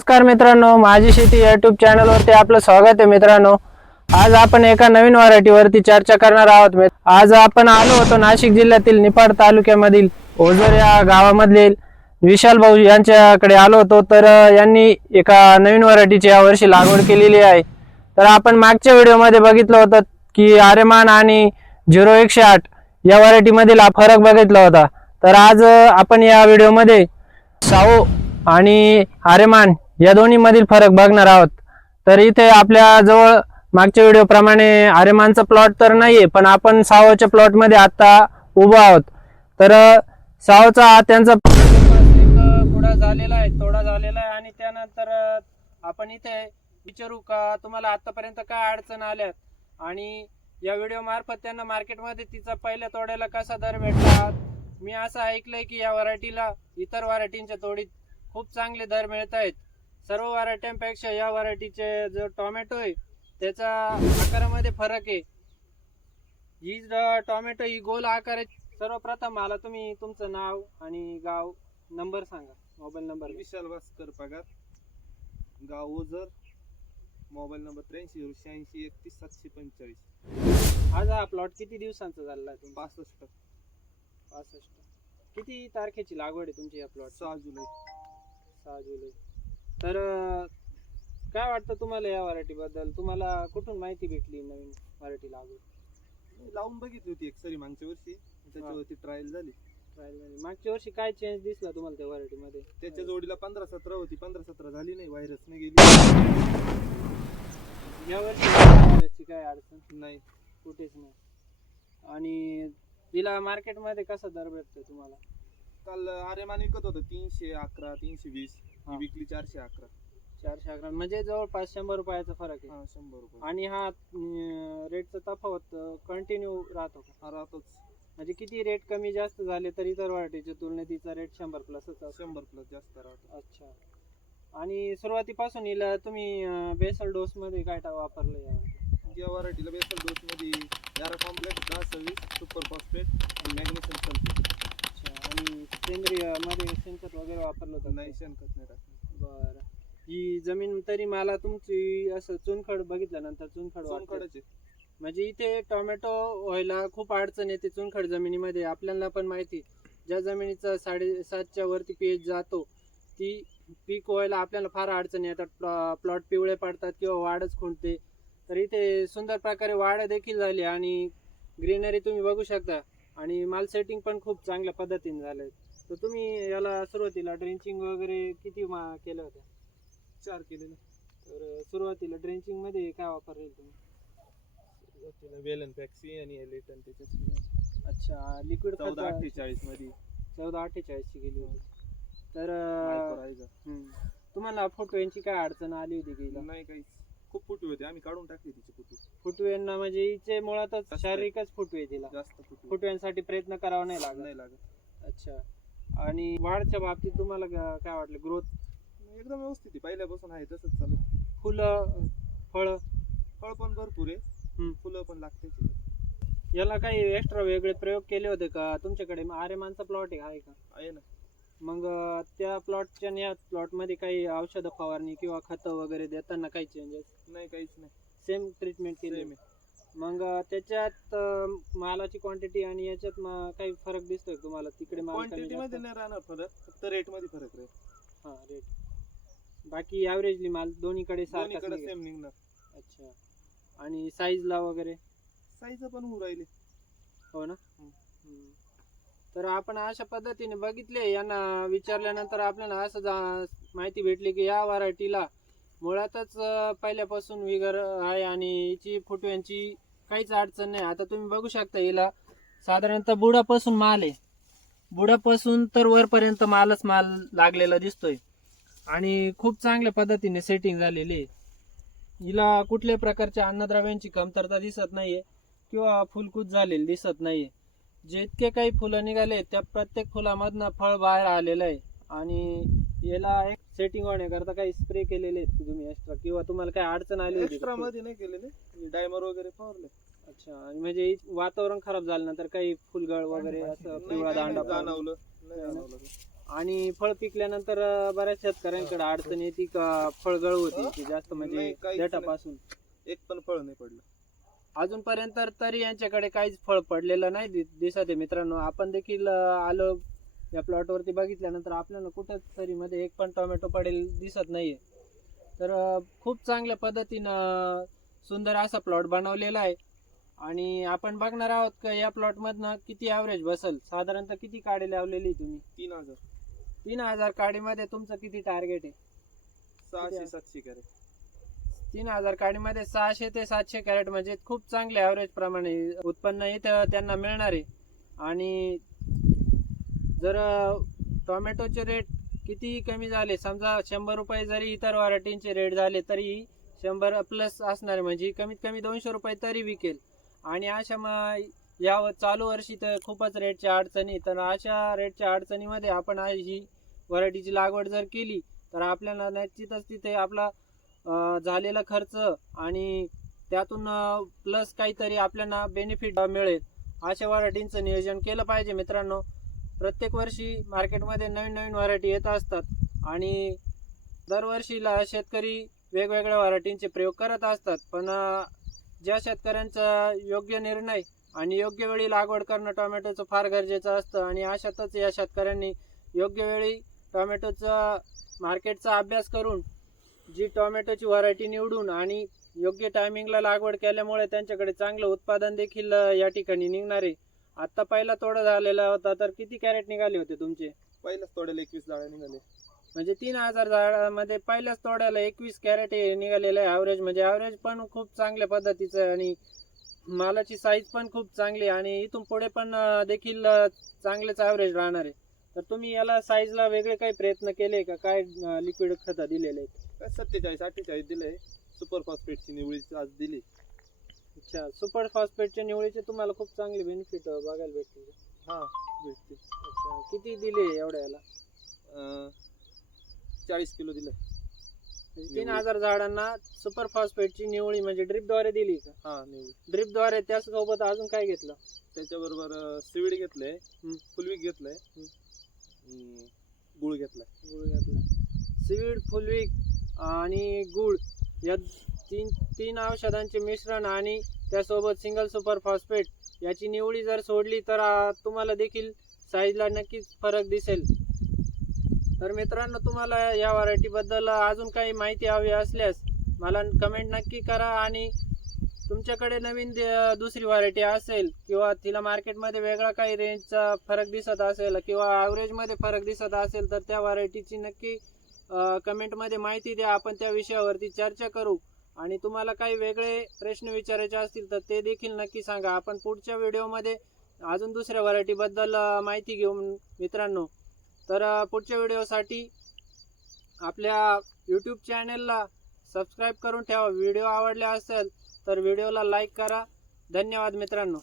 नमस्कार मित्रांनो माझी शेती युट्यूब चॅनलवरती आपलं स्वागत आहे मित्रांनो. आज आपण एका नवीन व्हरायटीवरती चर्चा करणार आहोत आज आपण आलो होतो नाशिक जिल्ह्यातील निफाड तालुक्यामधील ओझर या गावामधील विशाल भाऊ यांच्याकडे आलो होतो. तर यांनी एका नवीन व्हरायटीची यावर्षी लागवड केलेली आहे. तर आपण मागच्या व्हिडिओमध्ये बघितलं होतं की आर्यमान आणि झिरो एकशे आठ या व्हरायटीमधील फरक बघितला होता. तर आज आपण या व्हिडिओमध्ये साओ आणि आर्यमान या दोन्हीमधील फरक बघणार आहोत. तर इथे आपल्या जवळ मागच्या व्हिडिओप्रमाणे आर्यमानचा प्लॉट तर नाहीये पण आपण सावोच्या प्लॉटमध्ये आता उभो आहोत. तर सावचा त्यांचा थोडा झालेला आहे थोडा झालेला आहे आणि त्यानंतर आपण इथे विचारू का तुम्हाला आतापर्यंत काय अडचण आल्यात? आणि या व्हिडिओ मार्फत त्यांना मार्केटमध्ये तिचा पहिल्या तोड्याला कसा दर भेटला? मी असं ऐकलंय की या व्हरायटीला इतर व्हरायटींच्या तोडीत खूप चांगले दर मिळत आहेत सर्व व्हरायट्यांपेक्षा या व्हरायटीचे जो टोमॅटो आहे त्याचा आकारामध्ये फरक आहे. ही ज- टोमॅटो ही गोल आकार आहे. सर्वप्रथम मला तुम्ही तुमचं नाव आणि गाव नंबर सांगा. मोबाईल नंबर विशाल भास्कर पगार. गाव ओझर. मोबाईल नंबर त्र्याऐंशी झिरो शहाऐंशी एकतीस सातशे पंचेचाळीस. आज हा प्लॉट किती दिवसांचा झाला आहे पासष्ट. पासष्ट. किती तारखेची लागवड आहे तुमची या प्लॉट सहा जुलै. सहा जुलै. तर काय वाटतं तुम्हाला या व्हरायटी बद्दल तुम्हाला कुठून माहिती भेटली नवीन व्हरायटी मी लावून बघितली होती एक सरी मागच्या वर्षी. त्याच्यावरती ट्रायल झाली. ट्रायलमध्ये मागच्या वर्षी काय चेंज दिसला तुम्हाला त्या व्हरायटी मध्ये त्याच्या जोडीला पंधरा सतरा होती. पंधरा सतरा झाली नाही. व्हायरस नाही गेली. या वर्षी काय अडचण? नाही. कुठेच नाही. आणि तिला मार्केटमध्ये कसा दर भेटतो तुम्हाला? काल आर्यमान विकत होतं? तीनशे अकरा तीनशे वीस. हा. विकली चारशे अकरा. चारशे अकरा. म्हणजे जवळपास शंभर रुपयाचा फरक आहे. हा शंभर रुपये. आणि हा रेटचा तफावत कंटिन्यू राहतो का? हा राहतोच. म्हणजे किती रेट कमी जास्त झाले तरी इतर व्हरायटीच्या तुलनेत तिचा रेट शंभर प्लसच असतो. शंभर प्लस जास्त राहतो. अच्छा. आणि सुरुवातीपासून हिला तुम्ही बेसल डोस मध्ये काय टा- वापरलं या व्हरायटीला बेसल डोस मध्ये कॉम्प्लेक्स दहा सव्वीस सुपर फॉस्फेट आणि मॅग्नेशियम सल्फेट अच्छा आणि सेंद्रियमध्ये शेणखत वगैरे वापरलं होतं नाही शेणखत नाही टाकलं. बरं. ही जमीन तरी मला तुमची असं चुनखड बघितल्यानंतर चुनखड वाटते. सोनखडाचे म्हणजे इथे टोमॅटो व्हायला खूप अडचण येते चुनखड जमिनीमध्ये. आपल्याला पण माहिती ज्या जमिनीचा साडेसातच्या वरती पीएच जातो ती पीक व्हायला आपल्याला फार अडचण येतात. प्लॉट पिवळे पडतात किंवा वाढच खुंटते. तर इथे सुंदर प्रकारे वाढ देखील झाली आणि ग्रीनरी तुम्ही बघू शकता. आणि माल सेटिंग पण खूप चांगल्या पद्धतीने झालंय. तर तुम्ही याला सुरुवातीला ड्रेंचिंग वगैरे किती मा- केलं होतं चार केलेले तर सुरुवातीला ड्रेंचिंगमध्ये काय वापरले तुम्ही? वेलन पॅक्सी आणि एलिटन त्याच्यात अच्छा लिक्विड चौदा अठ्ठेचाळीसमध्ये. चौदा अठ्ठेचाळीस ची गेली होती. तर अं. हम्म. तुम्हाला फुटवेंची काय अडचण आली होती की? नाही काही खूप फुटू होते. आम्ही काढून टाकली तिची फुटू. फुटवेंना म्हणजे हिचे मुळातच. शारीरिकच फुटवे तिला. जास्त फुटू. फुटव्यांसाठी प्रयत्न करावा नाही लागला नाही लागत. अच्छा. आणि वाढच्या बाबतीत तुम्हाला का- काय वाटलं? ग्रोथ एकदम व्यवस्थित आहे. पहिल्यापासून आहे तसंच चालू फुलं फळ? फळ पण भरपूर आहे. हम्म. फुलं पण लागते. याला काही एक्स्ट्रा वेगळे प्रयोग केले होते का तुमच्याकडे? आर्यमानचा प्लॉट आहे का? आहे ना. मग अं, त्या प्लॉटच्या आणि या प्लॉटमध्ये काही औषध फवारणी किंवा खतं वगैरे देताना काही चेंजेस नाही काहीच नाही. सेम ट्रीटमेंट केली? आहे. मग त्याच्यात अं, मालाची क्वांटिटी आणि याच्यात म- काही फरक दिसतोय का तुम्हाला तिकडे माल कमी क्वांटिटी जास्त? मध्ये नाही राहणार फरक फक्त रेटमध्ये फरक राहील हा रेट बाकी ॲव्हरेजली माल दोन्हीकडे सारखाच दोन्हीकडे निघेल. सेम निघणार अच्छा आणि साईजला वगैरे साईज पण होऊ राहिले हो ना हम्म. हम्म. तर आपण अशा पद्धतीने बघितले यांना विचारल्यानंतर आपल्याला असं जा- माहिती भेटली की या व्हरायटीला मुळातच पहिल्यापासून विगर आहे आणि हिची फुटव्यांची काहीच अडचण नाही. आता तुम्ही बघू शकता हिला साधारणतः बुडापासून माल आहे. बुडापासून तर वरपर्यंत मालच माल लागलेला दिसतोय. आणि खूप चांगल्या पद्धतीने सेटिंग झालेली आहे. हिला कुठल्याही प्रकारच्या अन्नद्रव्यांची कमतरता दिसत नाहीये किंवा फुलकूत झालेली दिसत नाहीये. जितके काही फुलं निघाले त्या प्रत्येक फुलामधनं फळ बाहेर आलेलं आहे. आणि याला एक सेटिंग होण्याकरता काही स्प्रे केलेले आहेत का तुम्ही एक्स्ट्रा किंवा तुम्हाला काही अडचण आली होती का? एक्स्ट्रा मध्ये नाही केलेले. डायमर वगैरे फवारले अच्छा आणि म्हणजे वातावरण खराब झाल्यानंतर काही फुलगळ वगैरे असं नाही, पिवळा दांडा नाही जाणवलं नाही जाणवलं. आणि फळ पिकल्यानंतर अं, बऱ्याच शेतकऱ्यांकडे अडचण येते का फळ गळ होती की जास्त म्हणजे नाही, काहीच देठापासून एक पण फळ नाही पडलं. अजूनपर्यंत तरी यांच्याकडे काहीच फळ पडलेलं नाही दि- दिसत आहे मित्रांनो. आपण देखील अं, आलो या प्लॉटवरती बघितल्यानंतर आपल्याला कुठं तरी मध्ये एक पण टोमॅटो पडेल दिसत नाहीये. तर खूप चांगल्या पद्धतीनं सुंदर असा प्लॉट बनवलेला आहे. आणि आपण बघणार आहोत का या प्लॉट मधनं किती ॲव्हरेज बसल? साधारणतः किती काडी लावलेली तुम्ही? तीन हजार. तीन हजार काडीमध्ये तुमचं किती टार्गेट आहे? सहाशे सातशे कॅरेट तीन हजार काडीमध्ये सहाशे ते सातशे कॅरेट म्हणजे खूप चांगले ॲव्हरेज प्रमाणे उत्पन्न इथं त्यांना मिळणार आहे. आणि जर टोमॅटोचे रेट किती कमी झाले समजा शंभर रुपये जरी इतर व्हरायटींचे रेट झाले तरी शंभर प्लस असणार म्हणजे कमीत कमी दोनशे रुपये तरी विकेल. आणि अशा मग या चालू वर्षी तर खूपच रेटच्या अडचणी तर अशा रेटच्या अडचणीमध्ये आपण ही व्हरायटीची लागवड जर केली तर आपल्याला निश्चितच तिथे आपला झालेला खर्च आणि त्यातून प्लस काहीतरी आपल्याला बेनिफिट मिळेल. अशा व्हरायटींचं नियोजन केलं पाहिजे मित्रांनो. प्रत्येक वर्षी मार्केटमध्ये नवीन नवीन व्हरायटी येत असतात आणि दरवर्षीला शेतकरी वेगवेगळ्या व्हरायटींचे प्रयोग करत असतात. पण ज्या शेतकऱ्यांचा योग्य निर्णय आणि योग्य वेळी लागवड करणं टोमॅटोचं फार गरजेचं असतं आणि अशातच या शेतकऱ्यांनी योग्य वेळी टोमॅटोचा मार्केटचा अभ्यास करून जी टोमॅटोची व्हरायटी निवडून आणि योग्य टायमिंगला लागवड केल्यामुळे त्यांच्याकडे चांगलं उत्पादन देखील या ठिकाणी निघणार आहे. आता पहिला तोडा झालेला होता तर किती कॅरेट निघाले होते तुमचे? पहिल्याच तोड्याला एकवीस जाळ्या निघाले. म्हणजे तीन हजार झाडामध्ये पहिल्याच तोड्याला एकवीस कॅरेट हे निघालेलं आहे ॲव्हरेज म्हणजे ॲव्हरेज पण खूप चांगल्या पद्धतीचं आहे आणि मालाची साईज पण खूप चांगली आणि इथून पुढे पण देखील चांगलेच ॲव्हरेज राहणार आहे. तर तुम्ही याला साईजला वेगळे काही प्रयत्न केले का? काय लिक्विड खतं दिलेले आहेत? सत्तेचाळीस अठ्ठेचाळीस दिले. सुपर फॉस्फेटची निवळी आज दिली. अच्छा सुपर फॉस्फेटच्या निवडीचे तुम्हाला खूप चांगले बेनिफिट बघायला भेटतील. हा भेटते अच्छा किती दिले एवढ्या याला अं, चाळीस किलो दिले. म्हणजे तीन हजार झाडांना सुपर फॉस्फेटची निवळी म्हणजे ड्रिपद्वारे दिली का? हा निवळी. ड्रिपद्वारे त्यासोबत अजून काय घेतलं? त्याच्याबरोबर सिविड घेतलंय. फुलवीक घेतलंय गुळ घेतलाय. गुळ घेतला सीड फुलविक आणि गुळ या तीन तीन औषधांचे मिश्रण आणि त्यासोबत सिंगल सुपर फॉस्फेट याची निवडी जर सोडली तर तुम्हाला देखील साईजला नक्कीच फरक दिसेल. तर मित्रांनो तुम्हाला या व्हरायटीबद्दल अजून काही माहिती हवी असल्यास मला कमेंट नक्की करा आणि तुमच्याकडे नवीन दुसरी व्हरायटी असेल किंवा तिला मार्केटमध्ये वेगळा काही रेंजचा फरक दिसत असेल किंवा ॲव्हरेजमध्ये फरक दिसत असेल तर त्या व्हरायटीची नक्की कमेंटमध्ये माहिती द्या. आपण त्या विषयावरती चर्चा करू. आणि तुम्हाला काही वेगळे प्रश्न विचारायचे असतील तर ते देखील नक्की सांगा. आपण पुढच्या व्हिडिओमध्ये अजून दुसऱ्या व्हरायटीबद्दल माहिती घेऊ मित्रांनो. तर पुढच्या व्हिडिओसाठी आपल्या यूट्यूब चॅनलला सबस्क्राईब करून ठेवा. व्हिडिओ आवडले असेल तर व्हिडिओला लाईक करा. धन्यवाद मित्रांनो.